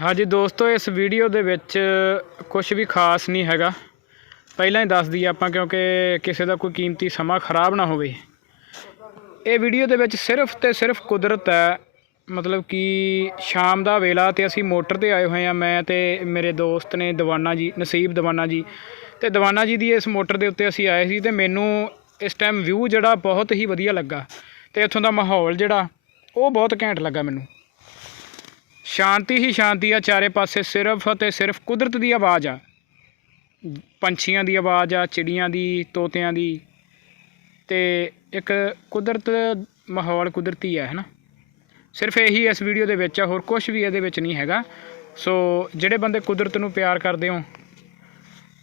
ਹਾਂਜੀ ਦੋਸਤੋ, ਇਸ ਵੀਡੀਓ ਦੇ ਵਿੱਚ ਕੁਝ ਵੀ ਖਾਸ ਨਹੀਂ ਹੈਗਾ। ਪਹਿਲਾਂ ਹੀ ਦੱਸ ਦਈਏ ਆਪਾਂ, ਕਿਉਂਕਿ ਕਿਸੇ ਦਾ ਕੋਈ ਕੀਮਤੀ ਸਮਾਂ ਖਰਾਬ ਨਾ ਹੋਵੇ। ਇਹ ਵੀਡੀਓ ਦੇ ਵਿੱਚ ਸਿਰਫ ਤੇ ਸਿਰਫ ਕੁਦਰਤ ਹੈ। ਮਤਲਬ ਕਿ ਸ਼ਾਮ ਦਾ ਵੇਲਾ ਤੇ ਅਸੀਂ ਮੋਟਰ ਤੇ ਆਏ ਹੋਏ ਆ ਮੈਂ ਤੇ ਮੇਰੇ ਦੋਸਤ ਨੇ ਦੀਵਾਨਾ ਜੀ, ਨਸੀਬ ਦੀਵਾਨਾ ਜੀ। ਤੇ ਦੀਵਾਨਾ ਜੀ ਦੀ ਇਸ ਮੋਟਰ ਦੇ ਉੱਤੇ ਅਸੀਂ ਆਏ ਸੀ ਤੇ ਮੈਨੂੰ ਇਸ ਟਾਈਮ ਵਿਊ ਜਿਹੜਾ ਬਹੁਤ ਹੀ ਵਧੀਆ ਲੱਗਾ। ਤੇ ਇੱਥੋਂ ਦਾ ਮਾਹੌਲ ਜਿਹੜਾ, ਉਹ ਬਹੁਤ ਘੈਂਟ ਲੱਗਾ ਮੈਨੂੰ। ਸ਼ਾਂਤੀ ਹੀ ਸ਼ਾਂਤੀ ਆ, ਚਾਰੇ ਪਾਸੇ ਸਿਰਫ ਅਤੇ ਸਿਰਫ ਕੁਦਰਤ ਦੀ ਆਵਾਜ਼ ਆ। ਪੰਛੀਆਂ ਦੀ ਆਵਾਜ਼ ਆ, ਚਿੜੀਆਂ ਦੀ, ਤੋਤਿਆਂ ਦੀ। ਤੇ ਇੱਕ ਕੁਦਰਤ, ਮਾਹੌਲ ਕੁਦਰਤੀ ਹੈ ਹਨਾ? ਸਿਰਫ ਇਹੀ ਇਸ ਵੀਡੀਓ ਦੇ ਵਿੱਚ ਆ, ਹੋਰ ਕੁਝ ਵੀ ਇਹਦੇ ਵਿੱਚ ਨਹੀਂ ਹੈਗਾ। ਸੋ ਜਿਹੜੇ ਬੰਦੇ ਕੁਦਰਤ ਨੂੰ ਪਿਆਰ ਕਰਦੇ ਹੋ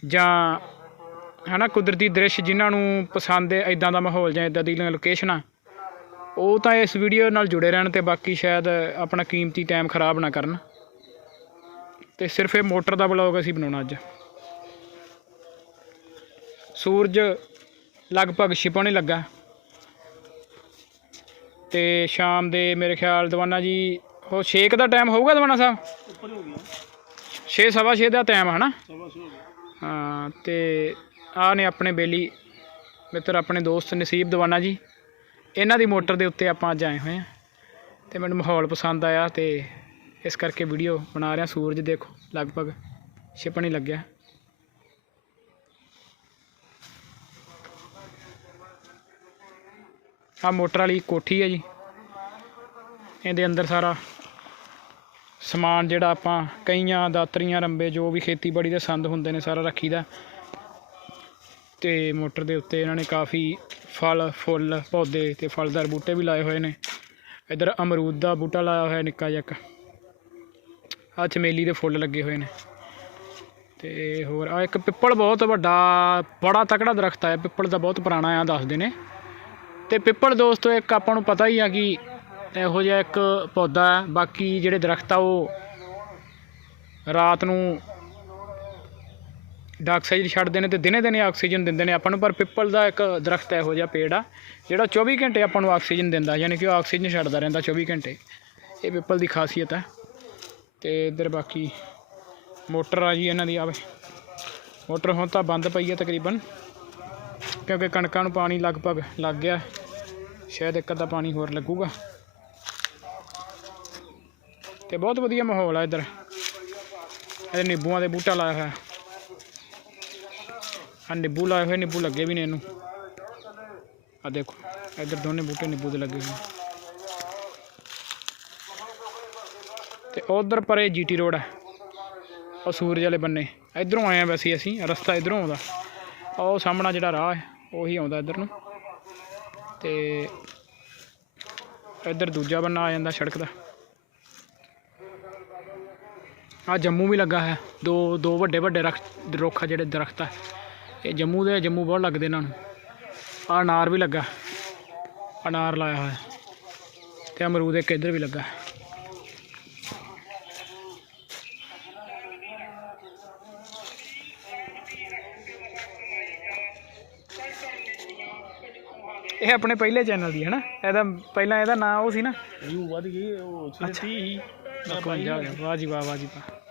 ਜਾਂ, ਹਨਾ, ਕੁਦਰਤੀ ਦ੍ਰਿਸ਼ ਜਿਨ੍ਹਾਂ ਨੂੰ ਪਸੰਦ ਹੈ ਇਦਾਂ ਦਾ ਮਾਹੌਲ ਜਾਂ ਇਦਾਂ ਦੀ ਲੋਕੇਸ਼ਨਾਂ ਉਹ ਤਾਂ ਇਸ ਵੀਡੀਓ ਨਾਲ ਜੁੜੇ ਰਹਿਣ ਤੇ ਬਾਕੀ ਸ਼ਾਇਦ ਆਪਣਾ ਕੀਮਤੀ ਟਾਈਮ ਖਰਾਬ ਨਾ ਕਰਨ। ਤੇ ਸਿਰਫ ਇਹ ਮੋਟਰ ਦਾ ਬਲੌਗ ਅਸੀਂ ਬਣਾਉਣਾ ਅੱਜ। ਸੂਰਜ ਲਗਭਗ ਛਿਪਣ ਲੱਗਾ। ਤੇ ਸ਼ਾਮ ਦੇ ਮੇਰੇ ਖਿਆਲ ਦਵਾਨਾ ਜੀ ਉਹ 6 ਦਾ ਟਾਈਮ ਹੋਊਗਾ ਦਵਾਨਾ ਸਾਹਿਬ? ਉੱਪਰ ਹੋ ਗਿਆ। 6 ਸਵਾ 6 ਦਾ ਟਾਈਮ ਹੈ ਨਾ ਹੋ ਤੇ ਆਹ ਨੇ ਆਪਣੇ ਬੇਲੀ ਮਿੱਤਰ ਆਪਣੇ ਦੋਸਤ ਨਸੀਬ ਦੀਵਾਨਾ ਜੀ। ਇਹਨਾਂ ਦੀ ਮੋਟਰ ਦੇ ਉੱਤੇ ਆਪਾਂ ਅੱਜ ਆਏ ਹੋਏ ਆ ਤੇ ਮੈਨੂੰ ਮਾਹੌਲ ਪਸੰਦ ਆਇਆ ਤੇ ਇਸ ਕਰਕੇ ਵੀਡੀਓ ਬਣਾ ਰਿਹਾ, ਸੂਰਜ ਦੇਖੋ, ਲਗਭਗ ਛਿਪਣ ਹੀ ਲੱਗਿਆ। ਆ ਮੋਟਰ ਵਾਲੀ ਕੋਠੀ ਹੈ ਜੀ। ਇਹਦੇ ਅੰਦਰ ਸਾਰਾ ਸਮਾਨ ਜਿਹੜਾ ਆਪਾਂ ਕਈਆਂ ਦਾਤਰੀਆਂ, ਰੰਬੇ, ਜੋ ਵੀ ਖੇਤੀਬਾੜੀ ਦੇ ਸੰਦ ਹੁੰਦੇ ਨੇ, ਸਾਰਾ ਰੱਖੀਦਾ। ਤੇ ਮੋਟਰ ਦੇ ਉੱਤੇ ਇਹਨਾਂ ਨੇ ਕਾਫੀ ਫਲ, ਫੁੱਲ, ਪੌਦੇ ਤੇ ਫਲਦਾਰ ਬੂਟੇ ਵੀ ਲਾਏ ਹੋਏ ਨੇ। ਇਧਰ ਅਮਰੂਦ ਦਾ ਬੂਟਾ ਲਾਇਆ ਹੋਇਆ ਨਿੱਕਾ ਜਿਹਾ ਇੱਕ। ਆ ਚਮੇਲੀ ਦੇ ਫੁੱਲ ਲੱਗੇ ਹੋਏ ਨੇ। ਤੇ ਹੋਰ ਆ ਇੱਕ ਪਿੱਪਲ ਬਹੁਤ ਵੱਡਾ, ਬੜਾ ਤਕੜਾ ਦਰਖਤ ਆ। ਪਿੱਪਲ ਦਾ ਬਹੁਤ ਪੁਰਾਣਾ ਆ, ਦੱਸਦੇ ਨੇ। ਤੇ ਪਿੱਪਲ ਦੋਸਤੋ, ਇੱਕ ਆਪਾਂ ਨੂੰ ਪਤਾ ਹੀ ਆ ਕਿ ਇਹੋ ਜਿਹਾ ਇੱਕ ਪੌਦਾ ਹੈ। ਬਾਕੀ ਜਿਹੜੇ ਦਰਖਤ ਆ, ਉਹ ਰਾਤ ਨੂੰ ਡਾਕਸਾਈਡ ਛੱਡਦੇ ਨੇ ਤੇ ਦਿਨੇ ਦਿਨੇ ਆਕਸੀਜਨ ਦਿੰਦੇ ਨੇ ਆਪਾਂ ਨੂੰ, ਪਰ ਪਿੱਪਲ ਦਾ ਇੱਕ ਦਰਖਤ ਇਹੋ ਜਿਹਾ ਪੇੜ ਆ, ਜਿਹੜਾ 24 ਘੰਟੇ ਆਪਾਂ ਨੂੰ ਆਕਸੀਜਨ ਦਿੰਦਾ, ਯਾਨੀ ਕਿ ਉਹ ਆਕਸੀਜਨ ਛੱਡਦਾ ਰਹਿੰਦਾ 24 ਘੰਟੇ। ਇਹ ਪਿੱਪਲ ਦੀ ਖਾਸੀਅਤ ਹੈ। ਤੇ ਇੱਧਰ ਬਾਕੀ ਮੋਟਰ ਆ ਜੀ ਇਹਨਾਂ ਦੀ, ਆਵੇ। ਮੋਟਰ ਹੁਣ ਤਾਂ ਬੰਦ ਪਈ ਹੈ ਤਕਰੀਬਨ, ਕਿਉਂਕਿ ਕਣਕਾਂ ਨੂੰ ਪਾਣੀ ਲਗਭਗ ਲੱਗ ਗਿਆ ਸ਼ਾਇਦ ਇੱਕ ਅੱਧਾ ਪਾਣੀ ਹੋਰ ਲੱਗੂਗਾ। ਤੇ ਬਹੁਤ ਵਧੀਆ ਮਾਹੌਲ ਆ ਇੱਧਰ। ਇਹ ਨਿੰਬੂਆਂ ਦੇ ਬੂਟਾ ਲਾਇਆ ਹੋਇਆ। ਆ ਨਿੰਬੂ ਲਾਏ ਹੋਏ, ਨਿੰਬੂ ਲੱਗੇ ਵੀ ਨੇ ਇਹਨੂੰ। ਆ ਦੇਖੋ, ਇੱਧਰ ਦੋਨੇ ਬੂਟੇ ਨਿੰਬੂ ਦੇ ਲੱਗੇ ਹੋਏ ਨੇ। ਤੇ ਉਧਰ ਪਰੇ ਜੀਟੀ ਰੋਡ ਹੈ। ਉਹ ਸੂਰਜ ਵਾਲੇ ਬੰਨੇ। ਇਧਰੋਂ ਆਏ ਆ ਵੈਸੇ ਅਸੀਂ, ਰਸਤਾ ਇਧਰੋਂ ਆਉਂਦਾ। ਉਹ ਸਾਹਮਣਾ ਜਿਹੜਾ ਰਾਹ ਹੈ, ਉਹੀ ਆਉਂਦਾ ਇੱਧਰ ਨੂੰ। ਤੇ ਇੱਧਰ ਦੂਜਾ ਬੰਨਾ ਆ ਜਾਂਦਾ ਸੜਕ ਦਾ। ਆ ਜੰਮੂ ਵੀ ਲੱਗਾ ਹੈ। ਦੋ ਦੋ ਵੱਡੇ ਵੱਡੇ ਰਖ ਰੁੱਖ ਆ ਜਿਹੜੇ ਦਰਖਤ ਆ। ਇਹ ਜੰਮੂ ਦੇ ਜੰਮੂ ਬਹੁਤ ਲੱਗਦੇ ਇਹਨਾਂ ਨੂੰ। ਆ ਅਨਾਰ ਵੀ ਲੱਗਾ। ਅਨਾਰ ਲਾਇਆ ਹੋਇਆ। ਤੇ ਅਮਰੂਦ ਇੱਕ ਇੱਧਰ ਵੀ ਲੱਗਾ। ਇਹ ਆਪਣੇ ਪਹਿਲੇ ਚੈਨਲ ਦੀ ਹੈ ਨਾ? ਇਹਦਾ ਪਹਿਲਾਂ ਇਹਦਾ ਨਾਂ ਉਹ ਸੀ ਨਾ? ਵਿਊ ਵਧ ਗਈ ਉਹ 30 ਹੀ। 51 ਹੋ ਗਿਆ। ਵਾਹ ਜੀ ਵਾਹ ਵਾਹ ਜੀ ਵਾਹ।